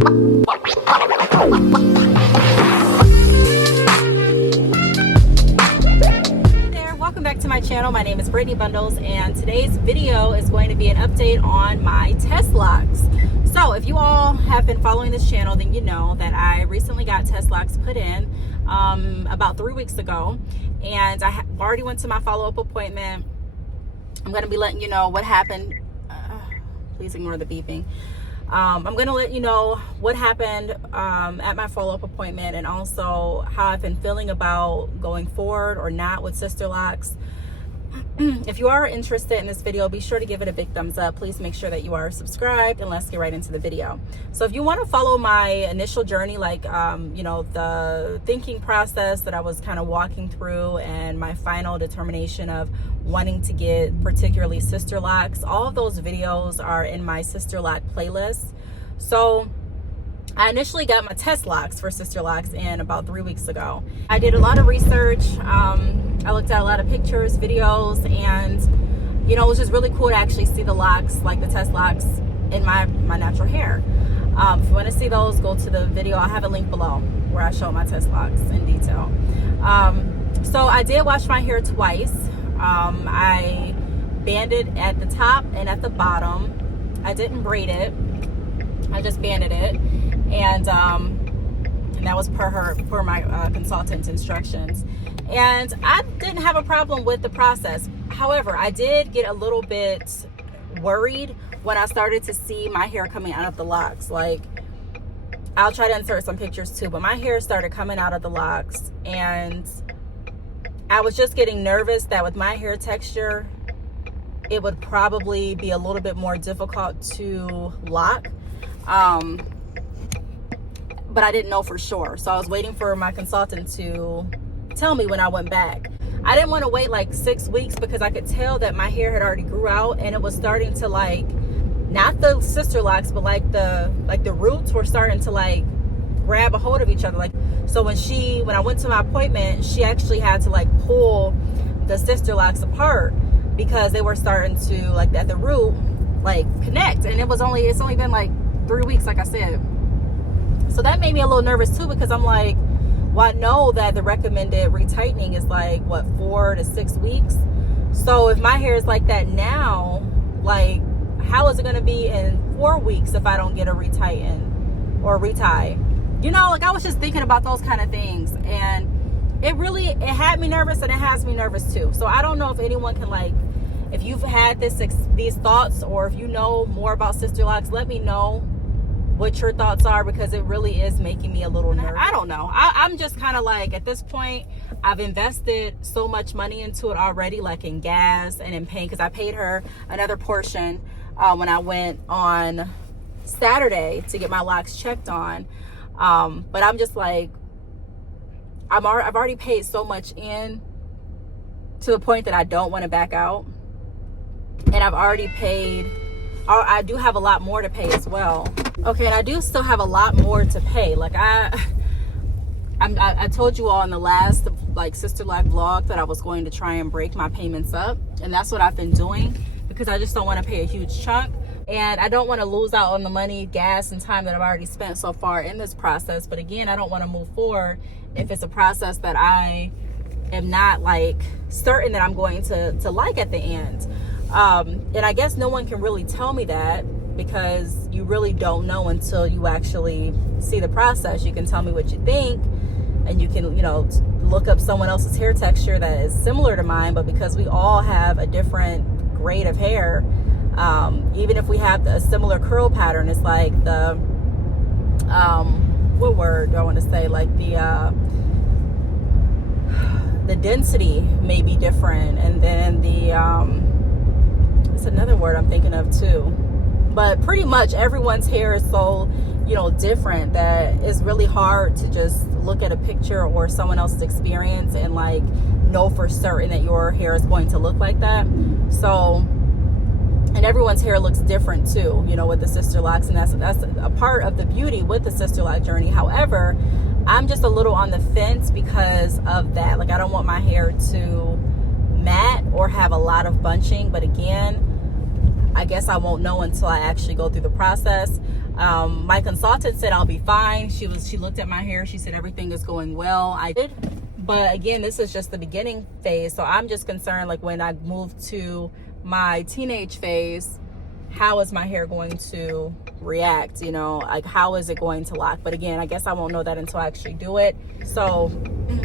Welcome back to my channel. My name is Brittney Bundles, and today's video is going to be an update on my Sisterlocks. So if you all have been following this channel, then you know that I recently got Sisterlocks put in about 3 weeks ago, and I already went to my follow-up appointment. I'm going to be letting you know what happened. Please ignore the beeping. I'm going to let you know what happened at my follow-up appointment, and also how I've been feeling about going forward or not with Sisterlocks. If you are interested in this video, be sure to give it a big thumbs up. Please make sure that you are subscribed, and let's get right into the video. So if you want to follow my initial journey, like you know, the thinking process that I was kind of walking through, and my final determination of wanting to get particularly Sisterlocks, all of those videos are in my Sisterlock playlist. So I initially got my Sisterlocks for Sisterlocks in about 3 weeks ago. I did a lot of research. I looked at a lot of pictures, videos, and you know, it was just really cool to actually see the locks, like the Sisterlocks, in my natural hair. If you want to see those, go to the video. I'll have a link below where I show my Sisterlocks in detail. So I did wash my hair twice. I banded at the top and at the bottom. I didn't braid it. I just banded it, and that was per my consultant's instructions. And I didn't have a problem with the process. However, I did get a little bit worried when I started to see my hair coming out of the locks. Like, I'll try to insert some pictures too, but my hair started coming out of the locks, and I was just getting nervous that with my hair texture, it would probably be a little bit more difficult to lock. But I didn't know for sure. So I was waiting for my consultant to tell me when I went back. I didn't want to wait like 6 weeks, because I could tell that my hair had already grew out, and it was starting to, like, not the Sisterlocks, but like the roots were starting to like grab a hold of each other. Like, so when I went to my appointment, she actually had to like pull the Sisterlocks apart, because they were starting to, like, at the root, like, connect. And it's only been like 3 weeks, like I said. So that made me a little nervous too, because I'm like, well, I know that the recommended retightening is like, what, 4 to 6 weeks. So if my hair is like that now, like, how is it going to be in 4 weeks if I don't get a retighten or retie? You know, like, I was just thinking about those kind of things, and it had me nervous, and it has me nervous too. So I don't know if anyone can, like, if you've had these thoughts, or if you know more about Sisterlocks, let me know what your thoughts are, because it really is making me a little nervous. I don't know. I'm just kind of like, at this point, I've invested so much money into it already, like in gas and in paying, because I paid her another portion when I went on Saturday to get my locks checked on. But I'm just like, I've already paid so much in, to the point that I don't want to back out. And I've already paid, I do have a lot more to pay as well. Okay, and I do still have a lot more to pay. Like, I told you all in the last, like, Sisterlock vlog that I was going to try and break my payments up, and that's what I've been doing, because I just don't want to pay a huge chunk, and I don't want to lose out on the money, gas, and time that I've already spent so far in this process. But again, I don't want to move forward if it's a process that I am not, like, certain that I'm going to like at the end. And I guess no one can really tell me that, because you really don't know until you actually see the process. You can tell me what you think, and you can, you know, look up someone else's hair texture that is similar to mine, but because we all have a different grade of hair, even if we have a similar curl pattern, it's like the what word do I want to say, like the density may be different, and then it's another word I'm thinking of too. But pretty much everyone's hair is so, you know, different, that it's really hard to just look at a picture or someone else's experience and, like, know for certain that your hair is going to look like that. So, and everyone's hair looks different too, you know, with the Sisterlocks, and that's a part of the beauty with the Sisterlock journey. However, I'm just a little on the fence because of that. Like, I don't want my hair to matte or have a lot of bunching, but again, I guess I won't know until I actually go through the process. My consultant said I'll be fine. She looked at my hair. She said everything is going well. I did. But again, this is just the beginning phase. So I'm just concerned, like when I move to my teenage phase, how is my hair going to react? You know, like how is it going to lock? But again, I guess I won't know that until I actually do it. So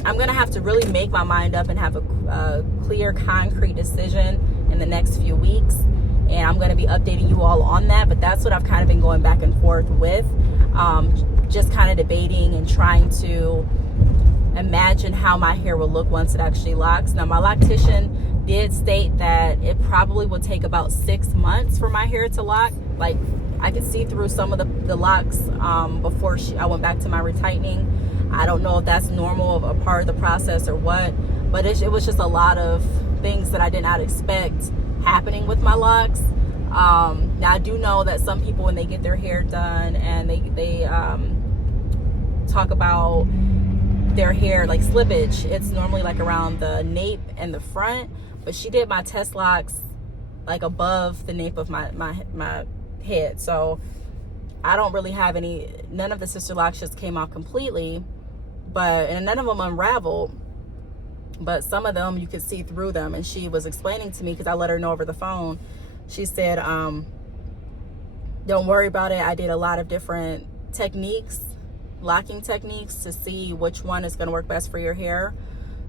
I'm gonna have to really make my mind up and have a clear, concrete decision in the next few weeks. And I'm gonna be updating you all on that. But that's what I've kind of been going back and forth with. Just kind of debating and trying to imagine how my hair will look once it actually locks. Now, my loctician did state that it probably will take about 6 months for my hair to lock. Like, I could see through some of the locks before I went back to my retightening. I don't know if that's normal, a part of the process or what, but it was just a lot of things that I did not expect happening with my locks. Now, I do know that some people, when they get their hair done and they talk about their hair like slippage, it's normally like around the nape and the front, but she did my test locks like above the nape of my head. So I don't really have none of the Sisterlocks just came off completely, and none of them unraveled, but some of them you could see through them. And she was explaining to me, because I let her know over the phone, she said, don't worry about it. I did a lot of different locking techniques to see which one is going to work best for your hair.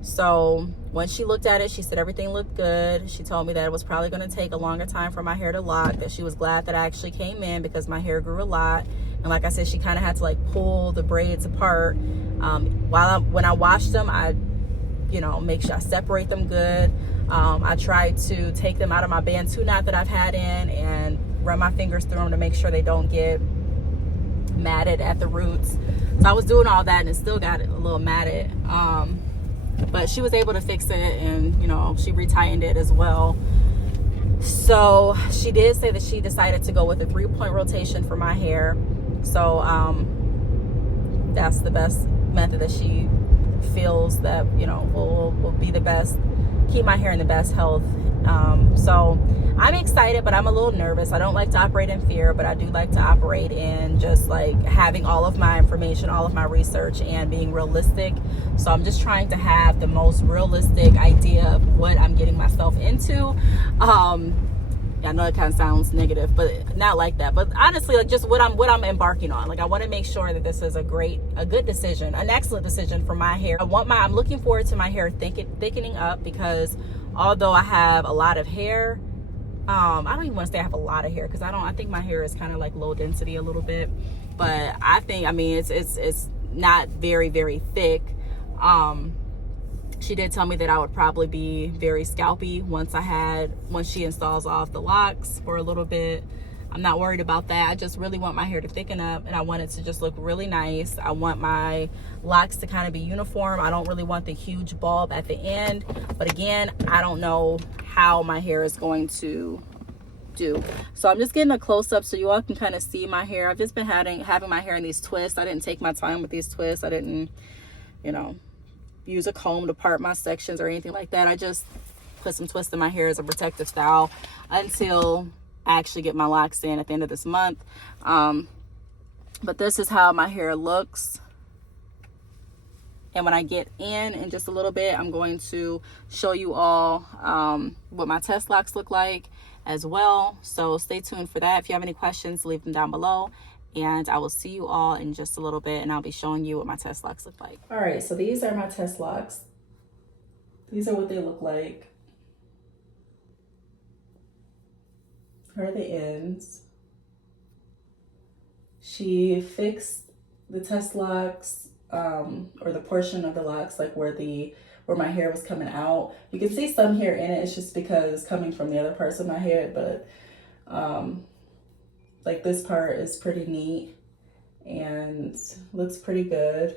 So when she looked at it, she said everything looked good. She told me that it was probably going to take a longer time for my hair to lock, that she was glad that I actually came in because my hair grew a lot. And like I said, she kind of had to like pull the braids apart. When I wash them, I make sure I separate them good. I try to take them out of my Bantu knot that I've had in and run my fingers through them to make sure they don't get matted at the roots. So I was doing all that and it still got a little matted. But she was able to fix it, and she retightened it as well. So she did say that she decided to go with a 3-point rotation for my hair. So that's the best method that she feels that will be the best, keep my hair in the best health. So I'm excited, but I'm a little nervous. I don't like to operate in fear, but I do like to operate in just like having all of my information, all of my research, and being realistic. So I'm just trying to have the most realistic idea of what I'm getting myself into. I know it kind of sounds negative, but not like that. But honestly, like just what I'm embarking on. Like I want to make sure that this is a good decision, an excellent decision for my hair. I'm looking forward to my hair thickening up, because although I have a lot of hair, I don't even want to say I have a lot of hair, because I think my hair is kind of like low density a little bit, but it's not very, very thick. She did tell me that I would probably be very scalpy once she installs off the locks for a little bit. I'm not worried about that. I just really want my hair to thicken up, and I want it to just look really nice. I want my locks to kind of be uniform. I don't really want the huge bulb at the end. But again, I don't know how my hair is going to do. So I'm just getting a close-up so you all can kind of see my hair. I've just been having my hair in these twists. I didn't take my time with these twists. I didn't, use a comb to part my sections or anything like that. I just put some twists in my hair as a protective style until I actually get my locks in at the end of this month. But this is how my hair looks. And when I get in just a little bit, I'm going to show you all what my test locks look like as well. So stay tuned for that. If you have any questions, leave them down below. And I will see you all in just a little bit, and I'll be showing you what my test locks look like. All right, so these are my test locks. These are what they look like. Here are the ends. She fixed the test locks, or the portion of the locks, like where my hair was coming out. You can see some hair in it. It's just because it's coming from the other parts of my head, but like this part is pretty neat and looks pretty good.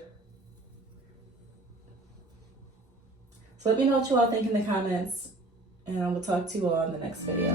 So let me know what you all think in the comments, and I will talk to you all in the next video.